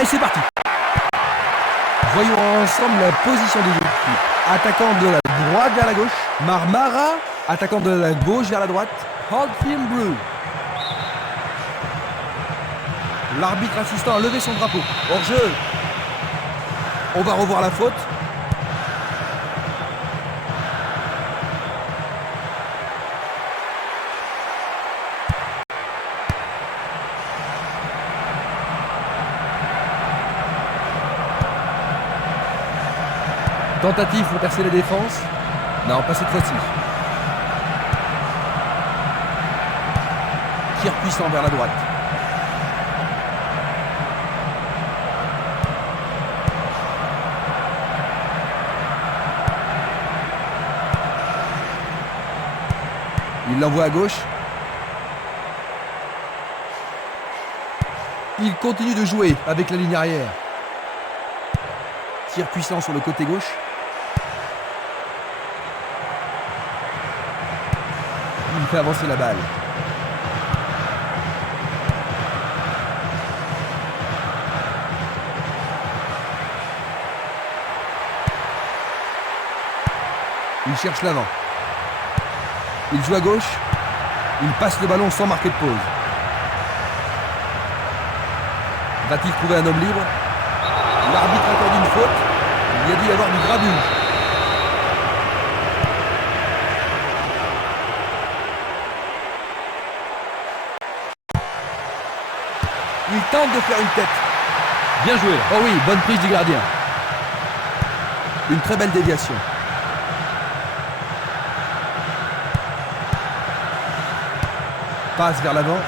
Et c'est parti. Voyons ensemble la position des équipes. Attaquant de la droite vers la gauche. Marmara. Attaquant de la gauche vers la droite. Hardfield Blue. L'arbitre assistant a levé son drapeau. Hors-jeu. On va revoir la faute. Tentative pour percer les défenses. Non, pas cette fois-ci. Tir puissant vers la droite. Il l'envoie à gauche. Il continue de jouer avec la ligne arrière. Tir puissant sur le côté gauche. Il fait avancer la balle. Il cherche l'avant. Il joue à gauche. Il passe le ballon sans marquer de pause. Va-t-il trouver un homme libre? L'arbitre accorde une faute. Il y a dû y avoir du grabuge. Il tente de faire une tête. Bien joué. Oh oui, bonne prise du gardien. Une très belle déviation. Passe vers l'avant.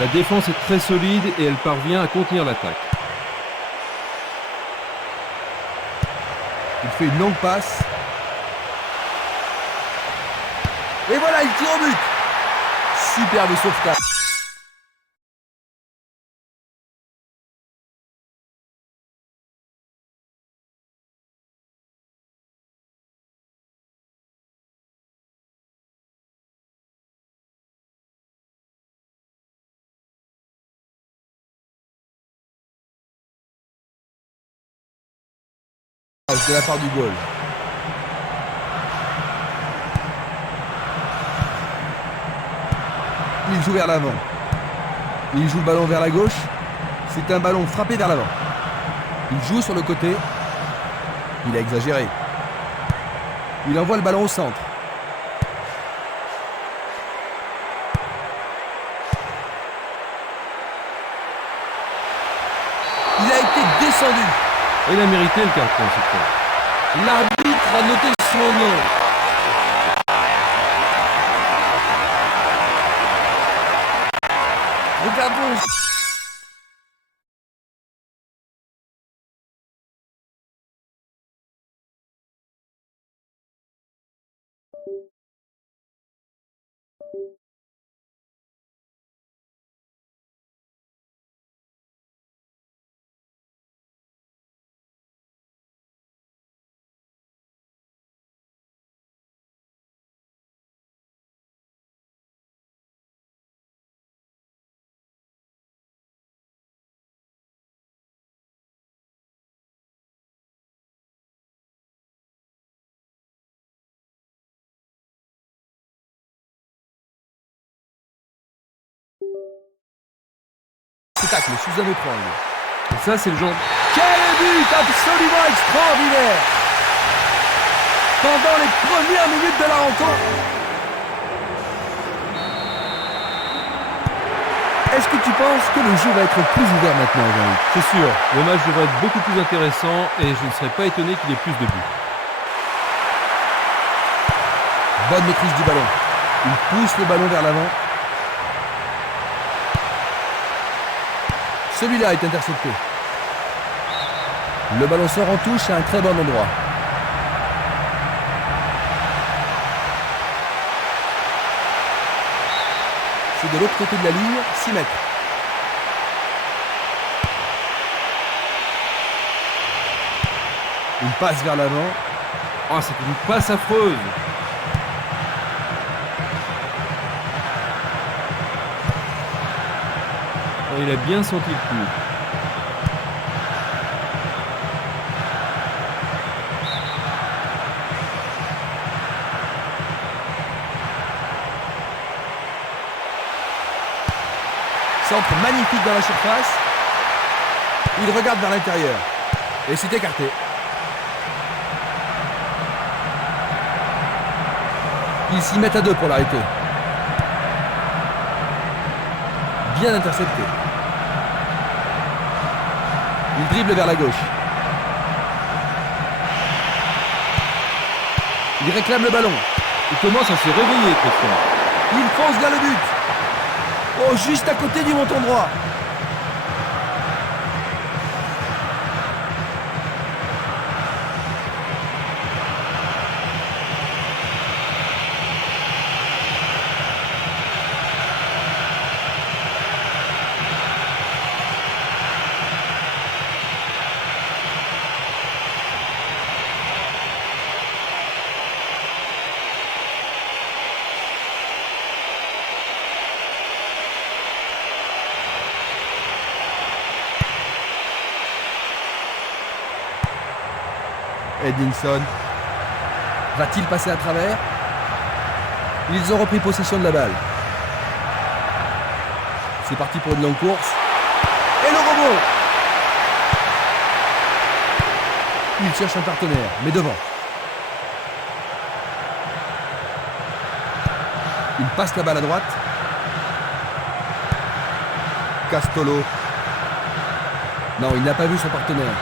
La défense est très solide et elle parvient à contenir l'attaque. Il fait une longue passe. Et voilà, il tire au but. Superbe sauvetage. De la part du goal. Il joue vers l'avant. Il joue le ballon vers la gauche. C'est un ballon frappé vers l'avant. Il joue sur le côté. Il a exagéré. Il envoie le ballon au centre. Il a été descendu. Il a mérité le carton cette fois. L'arbitre a noté son nom. Regardons. Ce tacle sous un autre angle. Et ça, c'est le genre... Quel but absolument extraordinaire! Pendant les premières minutes de la rencontre. Est-ce que tu penses que le jeu va être plus ouvert maintenant, Jean-Luc? C'est sûr, le match devrait être beaucoup plus intéressant et je ne serais pas étonné qu'il y ait plus de buts. Bonne maîtrise du ballon. Il pousse le ballon vers l'avant. Celui-là est intercepté. Le ballon sort en touche à un très bon endroit. C'est de l'autre côté de la ligne, 6 mètres. Une passe vers l'avant. Oh, c'est une passe affreuse. Il a bien senti le coup. Centre magnifique dans la surface. Il regarde vers l'intérieur. Et c'est écarté. Ils s'y mettent à deux pour l'arrêter. Bien intercepté. Il dribble vers la gauche. Il réclame le ballon. Il commence à se réveiller, Christian. Il fonce vers le but. Oh, juste à côté du montant droit. Edinson va-t-il passer à travers? Ils ont repris possession de la balle. C'est parti pour une longue course. Et le rebond! Il cherche un partenaire, mais devant. Il passe la balle à droite. Castolo. Non, il n'a pas vu son partenaire.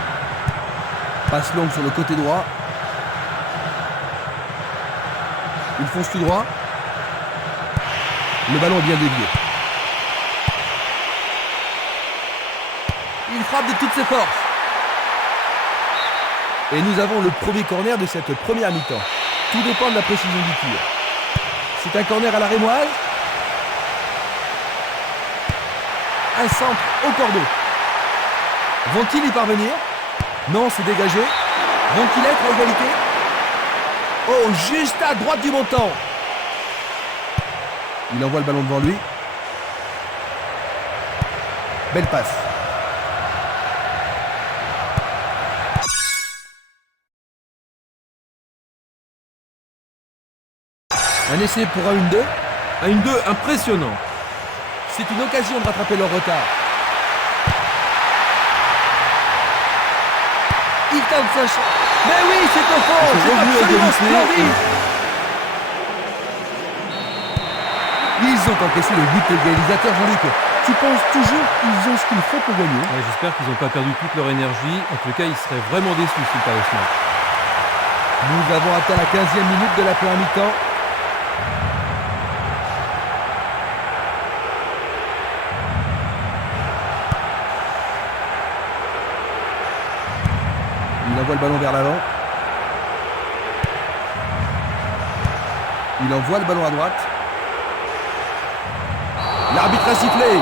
Passe longue sur le côté droit. Il fonce tout droit. Le ballon est bien dévié. Il frappe de toutes ses forces. Et nous avons le premier corner de cette première mi-temps. Tout dépend de la précision du tir. C'est un corner à la rémoise. Un centre au cordeau. Vont-ils y parvenir? Non, c'est dégagé. Vont-ils être à égalité? Oh, juste à droite du montant. Il envoie le ballon devant lui. Belle passe. Un essai pour un 1-2. Un 1-2 impressionnant. C'est une occasion de rattraper leur retard. Il tente sa chance. Mais oui, c'est au fond. C'est absolument splendide. Ils ont encaissé le but égalisateur, Jean-Luc. Tu penses toujours qu'ils ont ce qu'il faut pour gagner? Ouais, j'espère qu'ils n'ont pas perdu toute leur énergie. En tout cas, ils seraient vraiment déçus s'ils perdent ce match. Nous avons atteint la 15e minute de la première mi-temps. Il envoie le ballon vers l'avant. Il envoie le ballon à droite. L'arbitre a sifflé.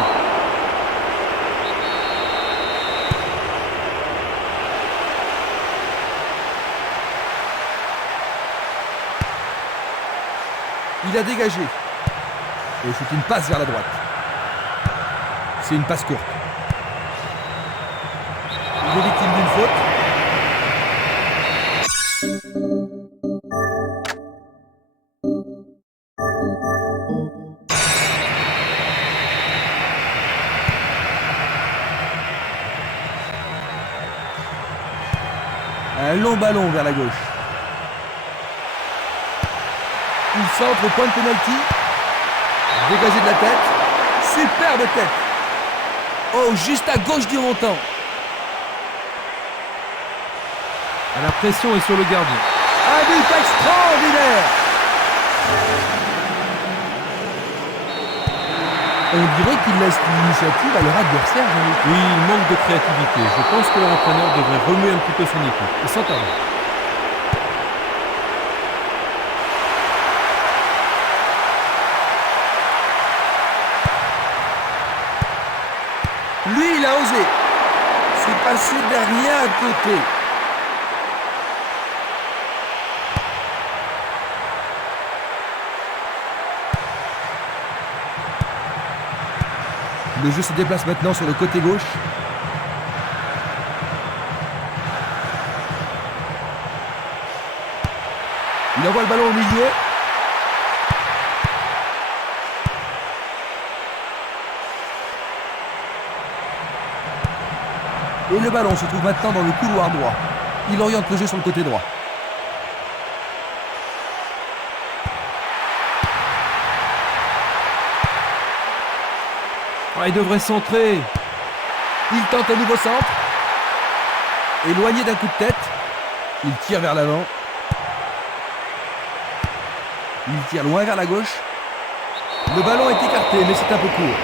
Il a dégagé. Et c'est une passe vers la droite. C'est une passe courte. Il est victime d'une faute. Un long ballon vers la gauche. Il centre au point de pénalty. Dégagé de la tête. Superbe tête. Oh, juste à gauche du montant. La pression est sur le gardien. Un but extraordinaire. On dirait qu'il laisse l'initiative à leur adversaire, Jean-Luc. Oui, il manque de créativité. Je pense que leur entraîneur devrait remuer un petit peu son équipe. Et sans tarder. Lui, il a osé. C'est passé derrière à côté. Le jeu se déplace maintenant sur le côté gauche. Il envoie le ballon au milieu. Et le ballon se trouve maintenant dans le couloir droit. Il oriente le jeu sur le côté droit. Ah, il devrait centrer. Il tente un nouveau centre. Éloigné d'un coup de tête. Il tire vers l'avant. Il tire loin vers la gauche. Le ballon est écarté, mais c'est un peu court.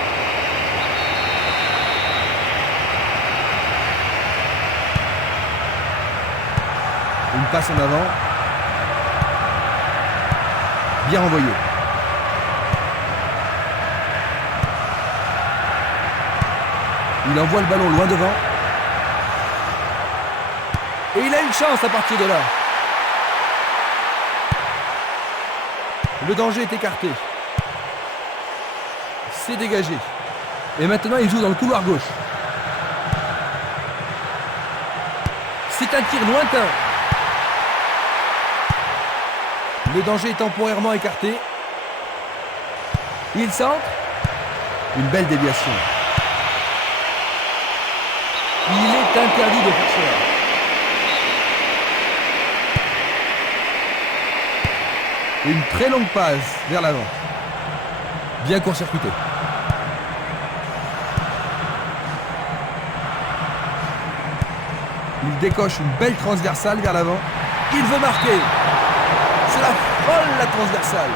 Une passe en avant. Bien envoyé. Il envoie le ballon loin devant. Et il a une chance à partir de là. Le danger est écarté. C'est dégagé. Et maintenant il joue dans le couloir gauche. C'est un tir lointain. Le danger est temporairement écarté. Il centre. Une belle déviation. Il est interdit de faire cela. Une très longue passe vers l'avant. Bien court-circuité. Il décoche une belle transversale vers l'avant. Il veut marquer. C'est la folle, la transversale.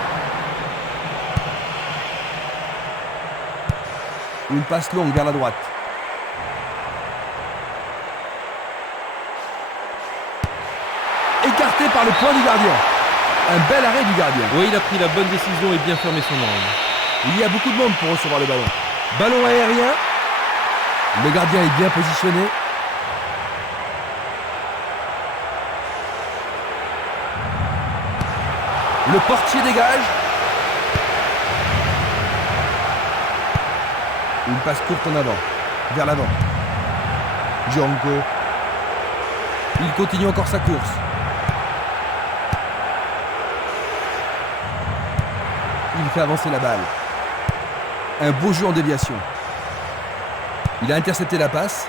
Une passe longue vers la droite. Écarté par le point du gardien. Un bel arrêt du gardien. Oui, il a pris la bonne décision et bien fermé son angle. Il y a beaucoup de monde pour recevoir le ballon. Ballon aérien. Le gardien est bien positionné. Le portier dégage. Une passe courte en avant. Vers l'avant. Django. Il continue encore sa course. Il fait avancer la balle. Un beau jeu en déviation. Il a intercepté la passe.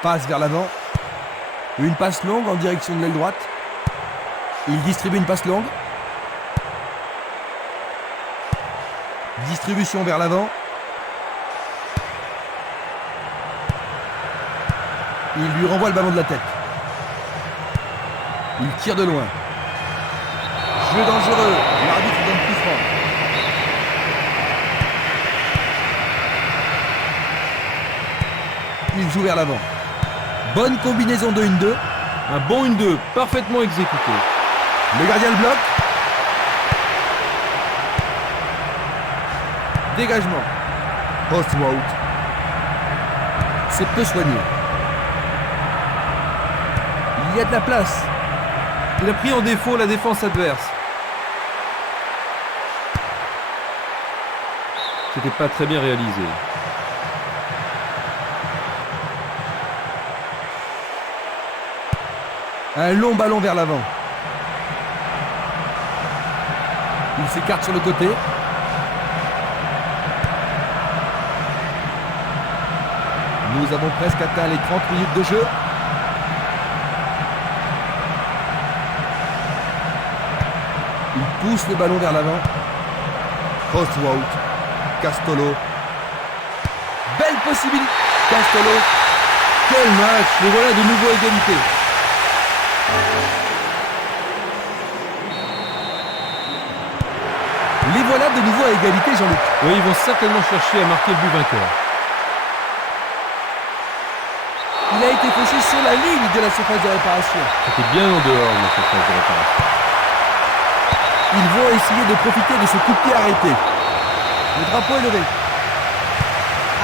Passe vers l'avant. Une passe longue en direction de l'aile droite. Il distribue une passe longue. Distribution vers l'avant. Il lui renvoie le ballon de la tête. Il tire de loin. Jeu dangereux. L'arbitre donne coup franc. Il joue vers l'avant. Bonne combinaison de 1-2. Un bon 1-2, parfaitement exécuté. Le gardien le bloque. Dégagement. Post-route. C'est peu soigné. Il y a de la place. Il a pris en défaut la défense adverse. C'était pas très bien réalisé. Un long ballon vers l'avant. Il s'écarte sur le côté. Nous avons presque atteint les 30 minutes de jeu. Il pousse le ballon vers l'avant. Post-route. Castolo. Belle possibilité. Castolo. Quel match. Et voilà de nouveau à égalité. Les voilà de nouveau à égalité, Jean-Luc. Oui, ils vont certainement chercher à marquer le but vainqueur. Il a été fauché sur la ligne de la surface de réparation. C'était bien en dehors de la surface de réparation. Ils vont essayer de profiter de ce coup de pied arrêté. Le drapeau est levé.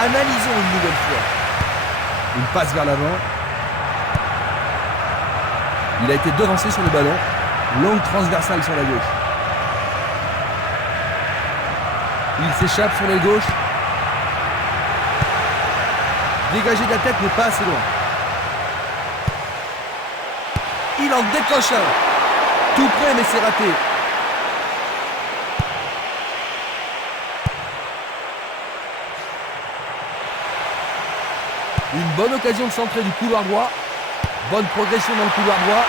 Analysons une nouvelle fois. Une passe vers l'avant. Il a été devancé sur le ballon. Longue transversale sur la gauche. Il s'échappe sur l'aile gauche. Dégager de la tête mais pas assez loin. Il en décroche un. Tout près mais c'est raté. Une bonne occasion de centrer du couloir droit. Bonne progression dans le couloir droit.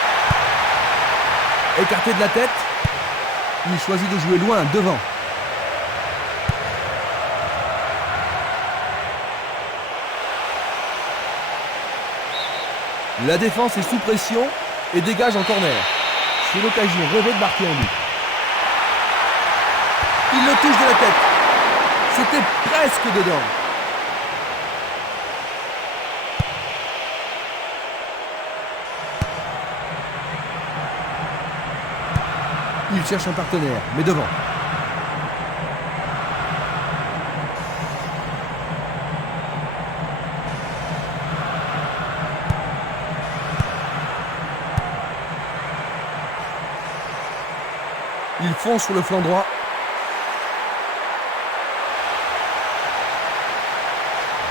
Écarté de la tête. Il choisit de jouer loin, devant. La défense est sous pression et dégage en corner. C'est l'occasion rêvée de marquer un but. Il le touche de la tête. C'était presque dedans. Il cherche un partenaire, mais devant. Il fonce sur le flanc droit.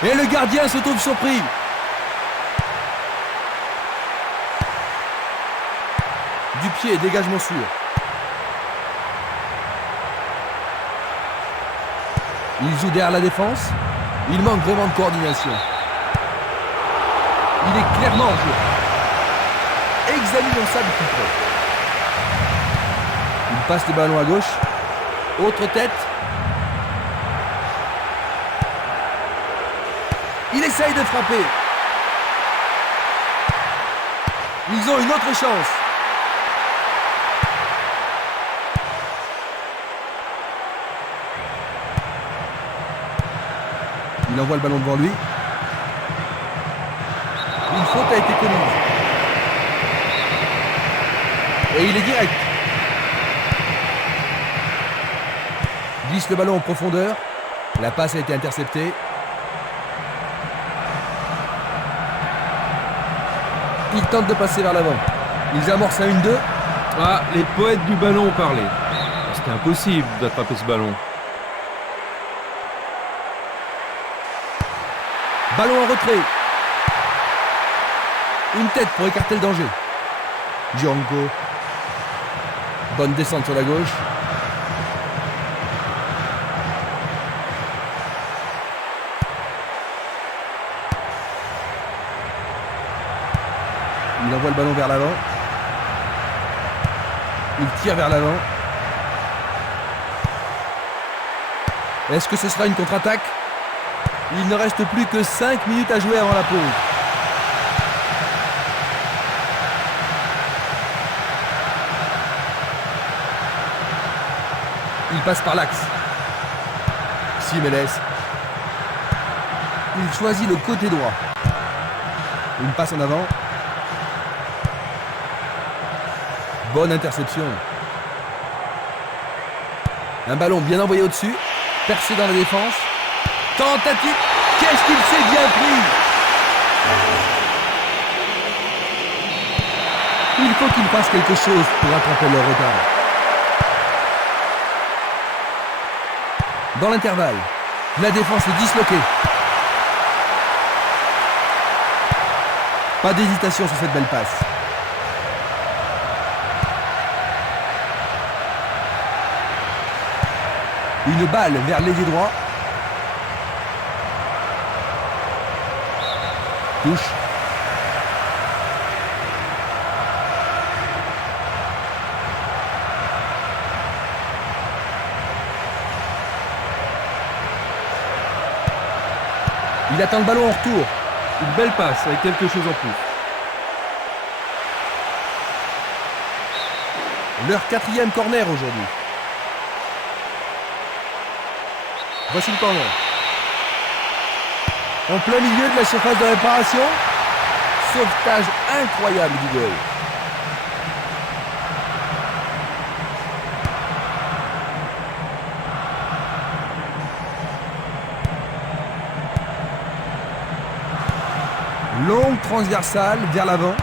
Et le gardien se trouve surpris. Du pied, dégagement sûr. Il joue derrière la défense. Il manque vraiment de coordination. Il est clairement en jeu. Examinons ça de plus près. Il passe le ballon à gauche. Autre tête. Il essaye de frapper. Ils ont une autre chance. Il envoie le ballon devant lui. Une faute a été commise. Et il est direct. Glisse le ballon en profondeur. La passe a été interceptée. Il tente de passer vers l'avant. Ils amorcent un 1-2. Ah, les poètes du ballon ont parlé. C'était impossible d'attraper ce ballon. Ballon en retrait. Une tête pour écarter le danger. Django. Bonne descente sur la gauche. Il envoie le ballon vers l'avant. Il tire vers l'avant. Est-ce que ce sera une contre-attaque ? Il ne reste plus que 5 minutes à jouer avant la pause. Il passe par l'axe. Simeles. Il choisit le côté droit. Une passe en avant. Bonne interception. Un ballon bien envoyé au-dessus. Percé dans la défense. Tentative. Qu'est-ce qu'il s'est bien pris! Il faut qu'il fasse quelque chose pour rattraper leur retard. Dans l'intervalle, la défense est disloquée. Pas d'hésitation sur cette belle passe. Une balle vers l'ailier droit. Touche. Il attend le ballon en retour. Une belle passe avec quelque chose en plus. Leur 4e corner aujourd'hui. Voici le corner. En plein milieu de la surface de réparation. Sauvetage incroyable du goal. Longue transversale vers l'avant.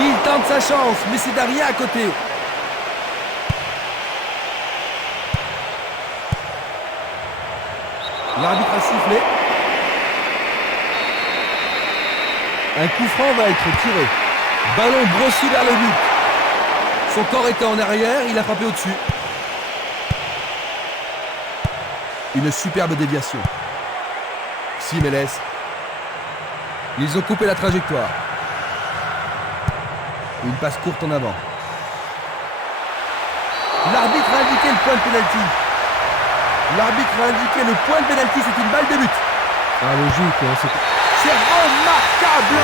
Il tente sa chance, mais c'est Daria à côté. L'arbitre a sifflé. Un coup franc va être tiré. Ballon brossé vers le but. Son corps était en arrière, il a frappé au-dessus. Une superbe déviation. Simeles. Ils ont coupé la trajectoire. Une passe courte en avant. L'arbitre a indiqué le point de pénalty. L'arbitre a indiqué le point de pénalty, c'est une balle de but. Ah, logique, hein, c'est remarquable.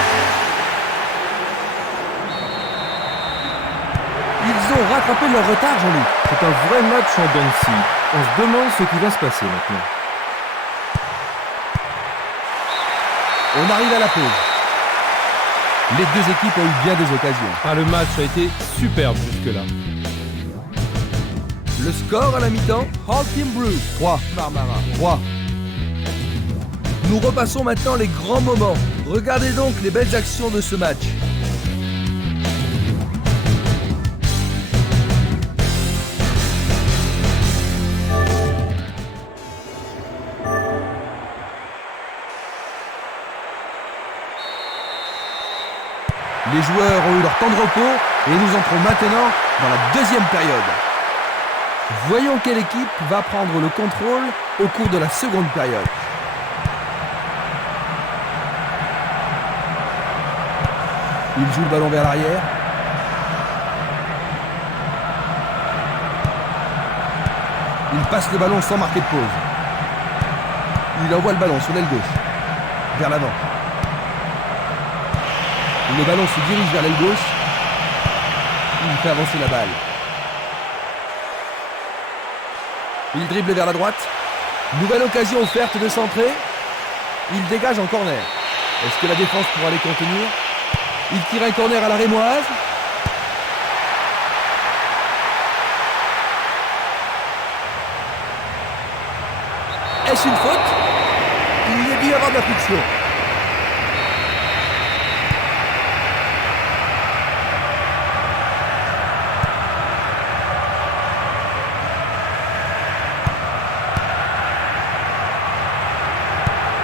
Ils ont rattrapé leur retard, Jean-Luc. C'est un vrai match en dents de scie. On se demande ce qui va se passer maintenant. On arrive à la pause. Les deux équipes ont eu bien des occasions. Ah, le match a été superbe jusque-là. Le score à la mi-temps, Hull Team Blues 3, Marmara 3. Nous repassons maintenant les grands moments. Regardez donc les belles actions de ce match. Les joueurs ont eu leur temps de repos et nous entrons maintenant dans la deuxième période. Voyons quelle équipe va prendre le contrôle au cours de la seconde période. Il joue le ballon vers l'arrière. Il passe le ballon sans marquer de pause. Il envoie le ballon sur l'aile gauche, vers l'avant. Le ballon se dirige vers l'aile gauche. Il fait avancer la balle. Il dribble vers la droite. Nouvelle occasion offerte de centrer. Il dégage en corner. Est-ce que la défense pourra les contenir? Il tire un corner à la rémoise. Est-ce une faute? Il y a dû y avoir de la friction.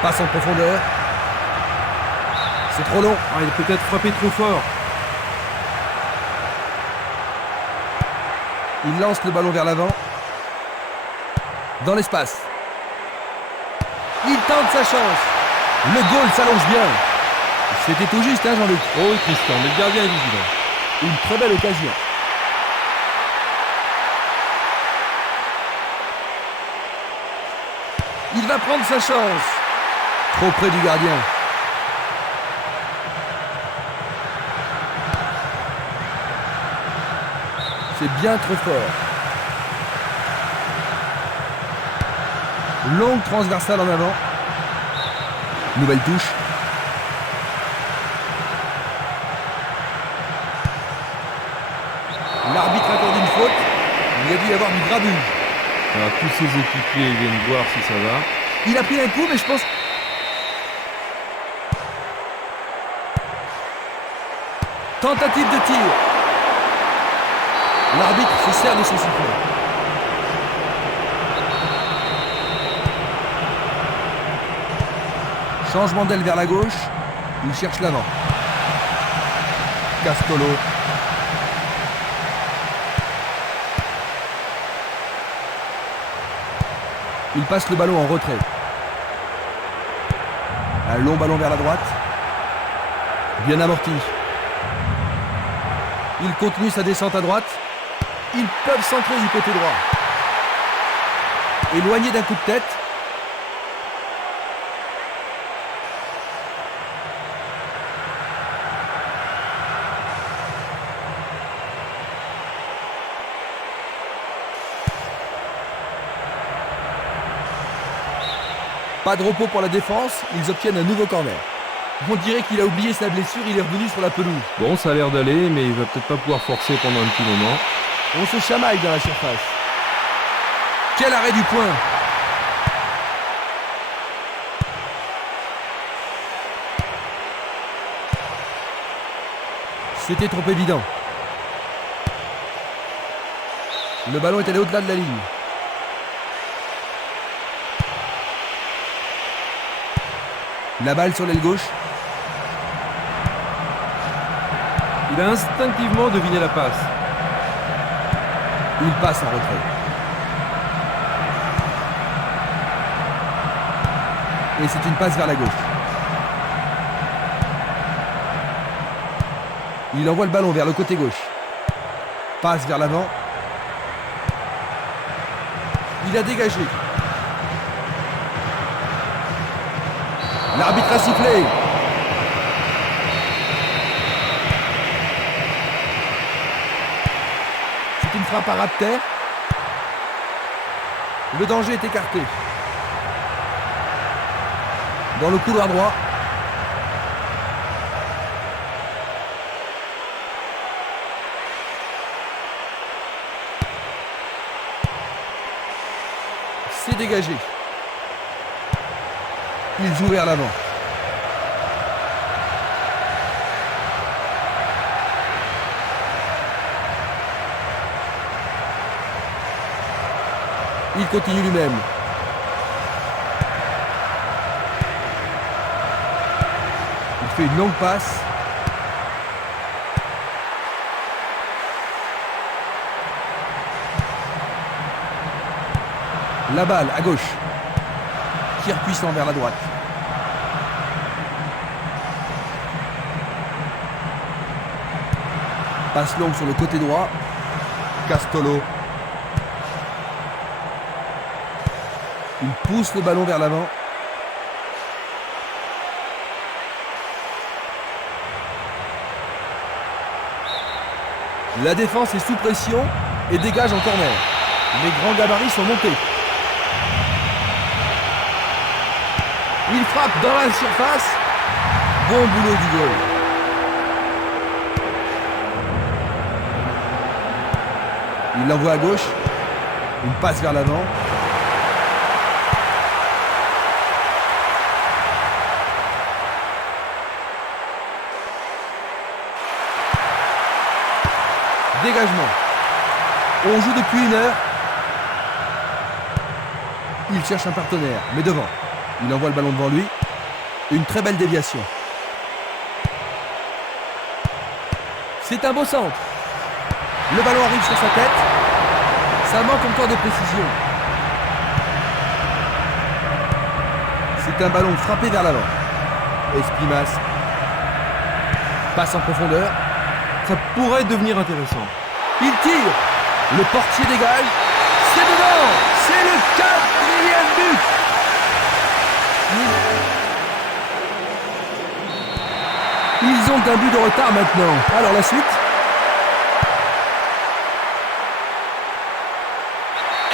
Passe en profondeur. C'est trop long. Ah, il a peut-être frappé trop fort. Il lance le ballon vers l'avant. Dans l'espace. Il tente sa chance. Le goal s'allonge bien. C'était tout juste, hein, Jean-Luc? Oh oui, Christian, mais le gardien est vigilant. Une très belle occasion. Il va prendre sa chance. Trop près du gardien. C'est bien trop fort. Longue transversale en avant. Nouvelle touche. L'arbitre accorde une faute. Il y a dû y avoir du grabuge. Alors, tous ses équipiers viennent voir si ça va. Il a pris un coup, mais je pense... Tentative de tir. L'arbitre se sert de son sifflet. Changement d'aile vers la gauche. Il cherche l'avant. Castolo. Il passe le ballon en retrait. Un long ballon vers la droite. Bien amorti. Il continue sa descente à droite. Ils peuvent centrer du côté droit. Éloigné d'un coup de tête. Pas de repos pour la défense, ils obtiennent un nouveau corner. On dirait qu'il a oublié sa blessure, il est revenu sur la pelouse. Bon, ça a l'air d'aller, mais il va peut-être pas pouvoir forcer pendant un petit moment. On se chamaille dans la surface. Quel arrêt du poing! C'était trop évident. Le ballon est allé au-delà de la ligne. La balle sur l'aile gauche. Il a instinctivement deviné la passe. Il passe en retrait. Et c'est une passe vers la gauche. Il envoie le ballon vers le côté gauche. Passe vers l'avant. Il a dégagé. L'arbitre a sifflé. C'est une frappe à ras de terre. Le danger est écarté. Dans le couloir droit. C'est dégagé. Il joue vers l'avant. Il continue lui-même. Il fait une longue passe. La balle à gauche. Tir puissant vers la droite. Passe longue sur le côté droit. Castolo. Il pousse le ballon vers l'avant. La défense est sous pression et dégage en corner. Les grands gabarits sont montés. Il frappe dans la surface. Bon boulot du goal. Il l'envoie à gauche. Une passe vers l'avant. Dégagement. On joue depuis 1 heure. Il cherche un partenaire, mais devant. Il envoie le ballon devant lui. Une très belle déviation. C'est un beau centre. Le ballon arrive sur sa tête. Ça manque encore de précision. C'est un ballon frappé vers l'avant. Esprimas passe en profondeur. Ça pourrait devenir intéressant. Il tire. Le portier dégage. C'est dedans. C'est le 4e but. Ils ont un but de retard maintenant. Alors la suite.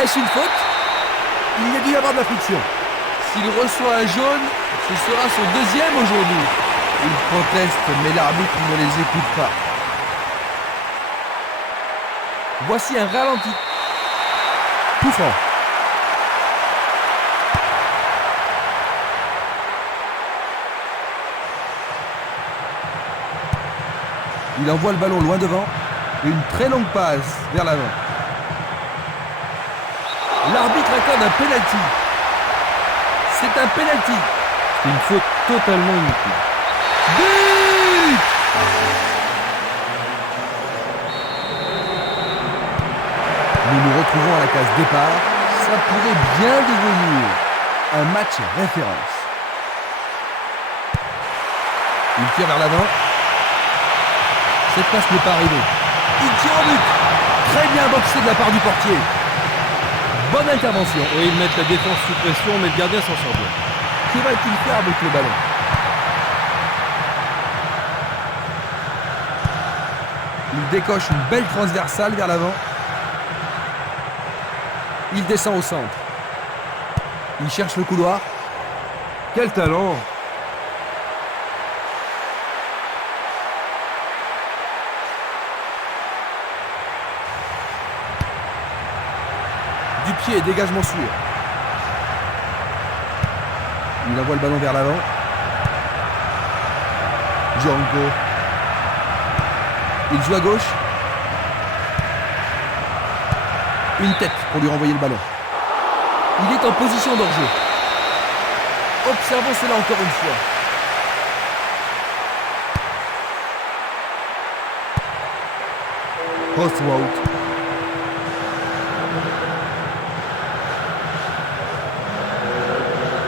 Est-ce une faute? Il y a dû y avoir de la friction. S'il reçoit un jaune, ce sera son 2e aujourd'hui. Il proteste, mais l'arbitre ne les écoute pas. Voici un ralenti. Coup franc. Il envoie le ballon loin devant. Une très longue passe vers l'avant. L'arbitre accorde un penalty. C'est un penalty. C'est une faute totalement inutile. But! Nous nous retrouvons à la case départ. Ça pourrait bien devenir un match référence. Il tire vers l'avant. Cette passe n'est pas arrivée. Il tire au but. Très bien boxé de la part du portier. Bonne intervention. Et ils mettent la défense sous pression, mais le gardien s'en sort bien. Que va-t-il faire avec le ballon? Il décoche une belle transversale vers l'avant. Il descend au centre. Il cherche le couloir. Quel talent! Du pied, dégagement sûr. Il envoie le ballon vers l'avant. Django. Il joue à gauche. Une tête pour lui renvoyer le ballon. Il est en position d'hors-jeu. Observons cela encore une fois. Oswald.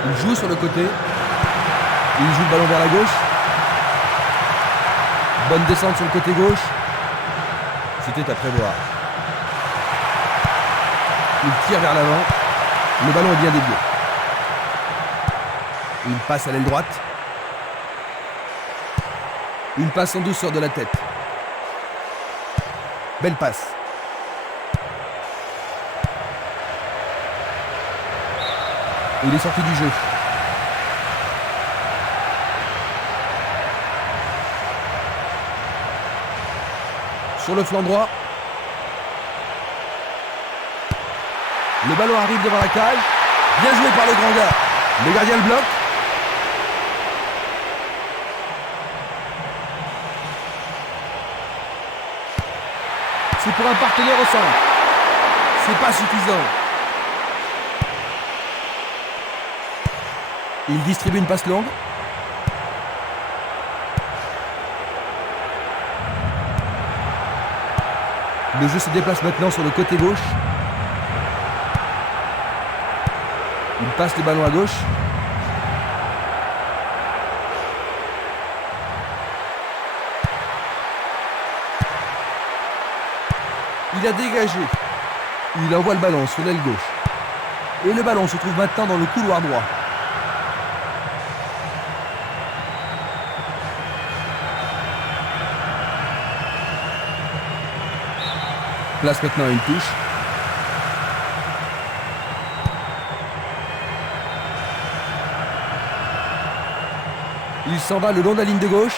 Il joue sur le côté. Il joue le ballon vers la gauche. Bonne descente sur le côté gauche. C'était à prévoir. Il tire vers l'avant. Le ballon est bien dévié. Il passe à l'aile droite. Une passe en douceur de la tête. Belle passe. Il est sorti du jeu. Sur le flanc droit. Le ballon arrive devant la cage. Bien joué par le grand gars. Le gardien le bloque. C'est pour un partenaire au centre. C'est pas suffisant. Il distribue une passe longue. Le jeu se déplace maintenant sur le côté gauche. Il passe le ballon à gauche. Il a dégagé. Il envoie le ballon sur l'aile gauche. Et le ballon se trouve maintenant dans le couloir droit. Place maintenant à une touche. Il s'en va le long de la ligne de gauche.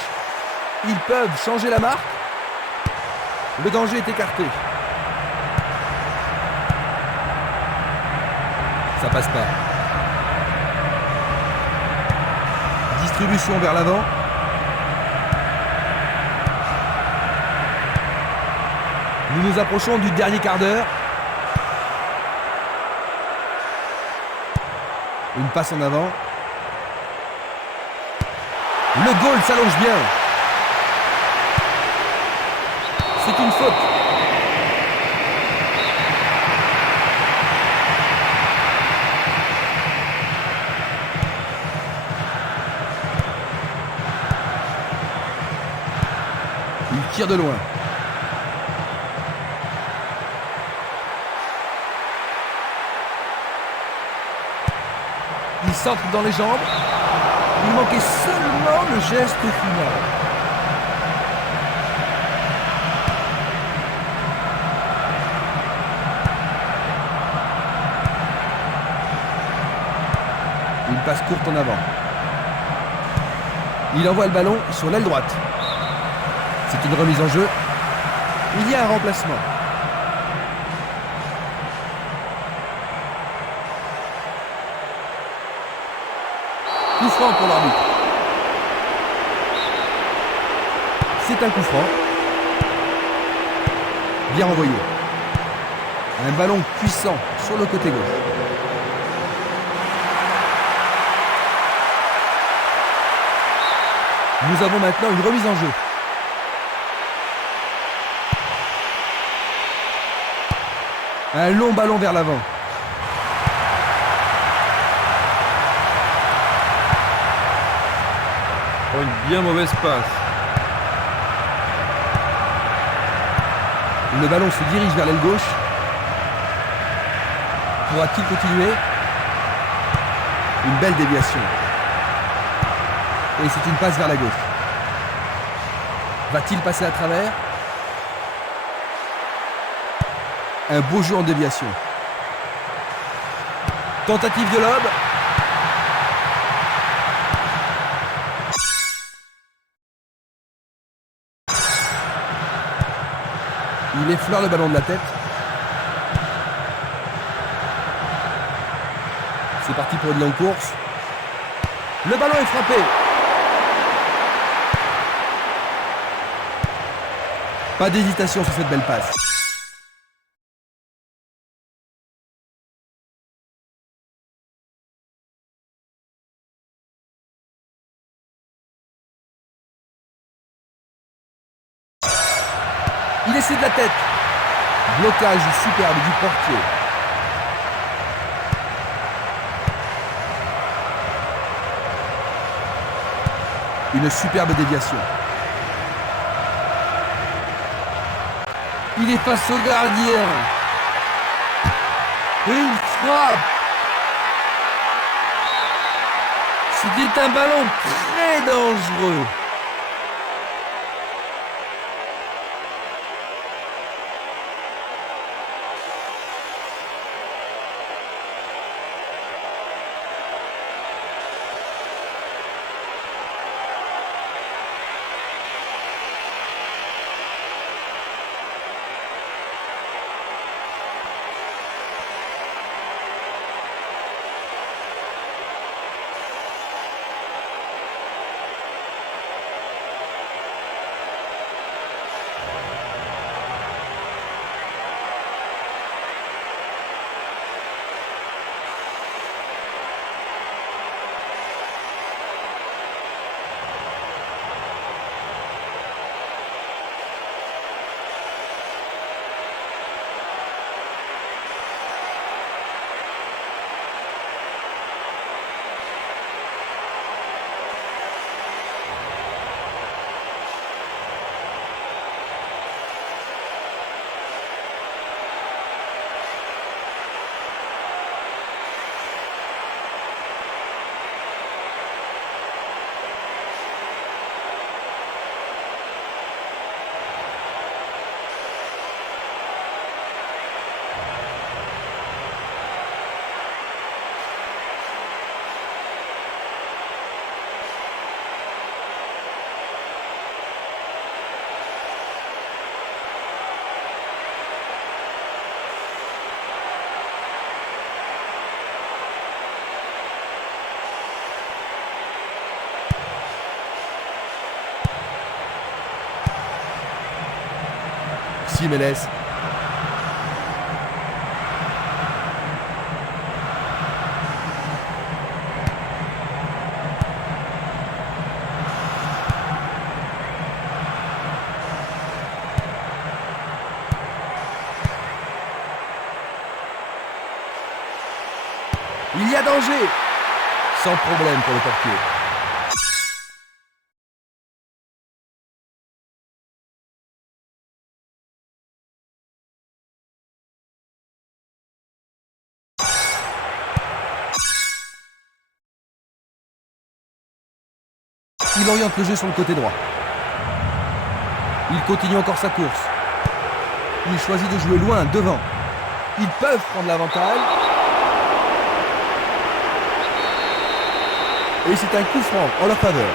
Ils peuvent changer la marque. Le danger est écarté. Ça passe pas. Distribution vers l'avant. Nous nous approchons du dernier quart d'heure. Une passe en avant. Le goal s'allonge bien. C'est une faute. Il tire de loin. Il centre dans les jambes. Il manquait seulement le geste final. Une passe courte en avant. Il envoie le ballon sur l'aile droite. C'est une remise en jeu. Il y a un remplacement. Coup franc pour l'arbitre. C'est un coup franc. Bien renvoyé. Un ballon puissant sur le côté gauche. Nous avons maintenant une remise en jeu. Un long ballon vers l'avant. Oh, une bien mauvaise passe. Le ballon se dirige vers l'aile gauche. Pourra-t-il continuer? Une belle déviation. Et c'est une passe vers la gauche. Va-t-il passer à travers? Un beau jeu en déviation. Tentative de lob. Il effleure le ballon de la tête. C'est parti pour une longue course. Le ballon est frappé. Pas d'hésitation sur cette belle passe. Il essaie de la tête. Blocage superbe du portier. Une superbe déviation. Il est face au gardien. Une frappe. C'était un ballon très dangereux. Jiménez. Il y a danger. Sans problème pour le portier. Il oriente le jeu sur le côté droit. Il continue encore sa course. Il choisit de jouer loin, devant. Ils peuvent prendre l'avantage. Et c'est un coup franc en leur faveur.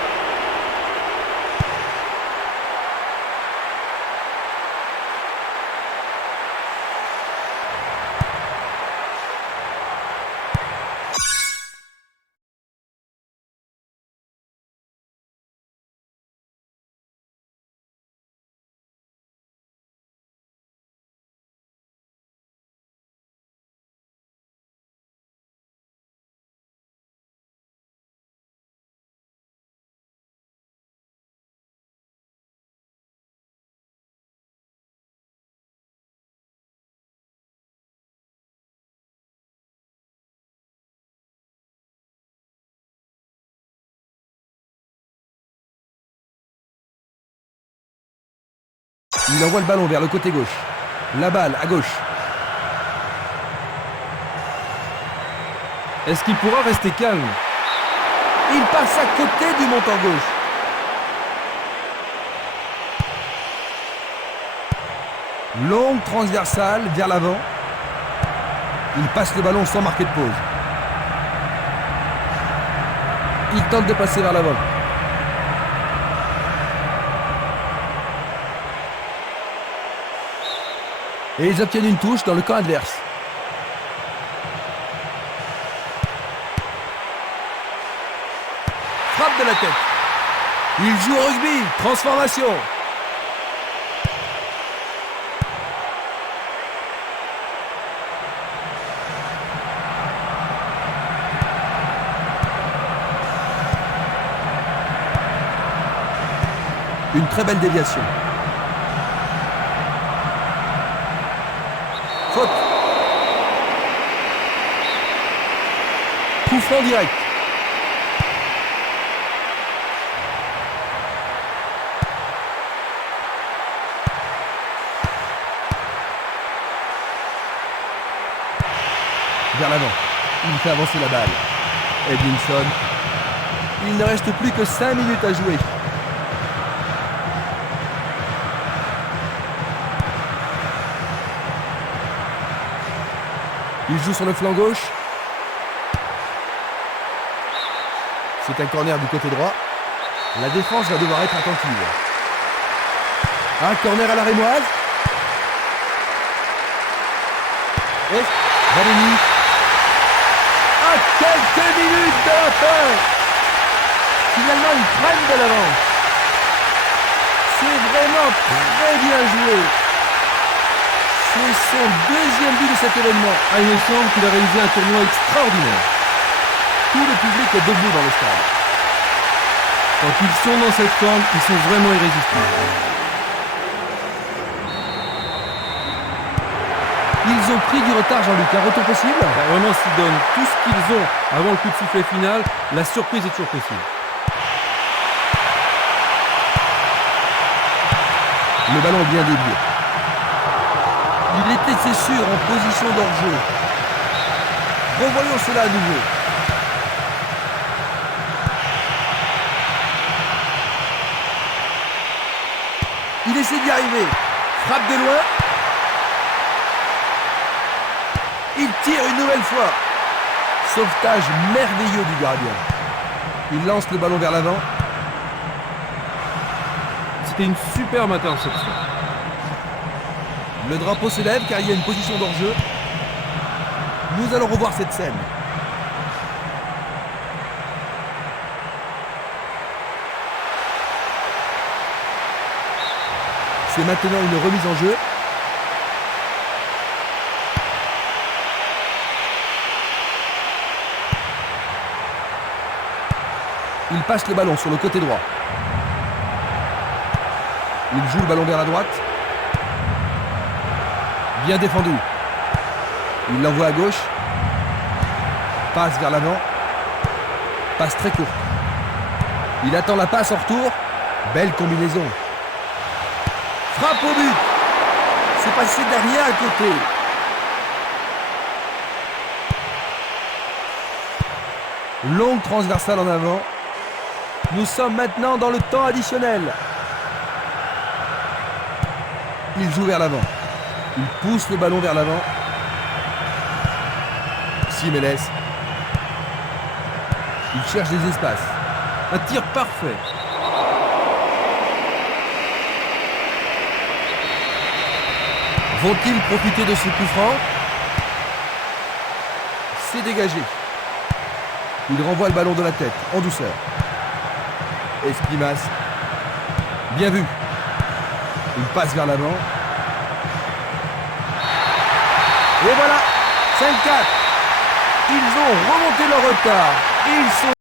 Il envoie le ballon vers le côté gauche. La balle à gauche. Est-ce qu'il pourra rester calme? Il passe à côté du montant gauche. Longue transversale vers l'avant. Il passe le ballon sans marquer de pause. Il tente de passer vers l'avant. Et ils obtiennent une touche dans le camp adverse. Frappe de la tête. Il joue au rugby. Transformation. Une très belle déviation. Faute. Coup franc direct. Vers l'avant. Il fait avancer la balle. Edmondson. Il ne reste plus que 5 minutes à jouer. Il joue sur le flanc gauche. C'est un corner du côté droit. La défense va devoir être attentive. Un corner à la rémoise. Et Valény. À quelques minutes de la fin. Finalement, ils prennent de l'avance. C'est vraiment très bien joué. C'est son deuxième but de cet événement. Ah, il me semble qu'il a réalisé un tournoi extraordinaire. Tout le public est debout dans le stade. Quand ils sont dans cette forme, ils sont vraiment irrésistibles. Ils ont pris du retard, Jean-Luc. Un retour possible? Vraiment, s'ils donnent tout ce qu'ils ont avant le coup de sifflet final, la surprise est toujours possible. Le ballon bien dévié. Il était, c'est sûr, en position d'hors-jeu. Revoyons cela à nouveau. Il essaie d'y arriver. Frappe de loin. Il tire une nouvelle fois. Sauvetage merveilleux du gardien. Il lance le ballon vers l'avant. C'était une superbe interception. Le drapeau se lève car il y a une position d'hors-jeu. Nous allons revoir cette scène. C'est maintenant une remise en jeu. Il passe le ballon sur le côté droit. Il joue le ballon vers la droite. Bien défendu. Il l'envoie à gauche. Passe vers l'avant. Passe très courte. Il attend la passe en retour. Belle combinaison. Frappe au but. C'est passé derrière à côté. Longue transversale en avant. Nous sommes maintenant dans le temps additionnel. Il joue vers l'avant. Il pousse le ballon vers l'avant. Simeles. Il cherche des espaces. Un tir parfait. Vont-ils profiter de ce coup franc? C'est dégagé. Il renvoie le ballon de la tête, en douceur. Espimas. Bien vu. Il passe vers l'avant. Et voilà, 5-4. Ils ont remonté leur retard. Ils sont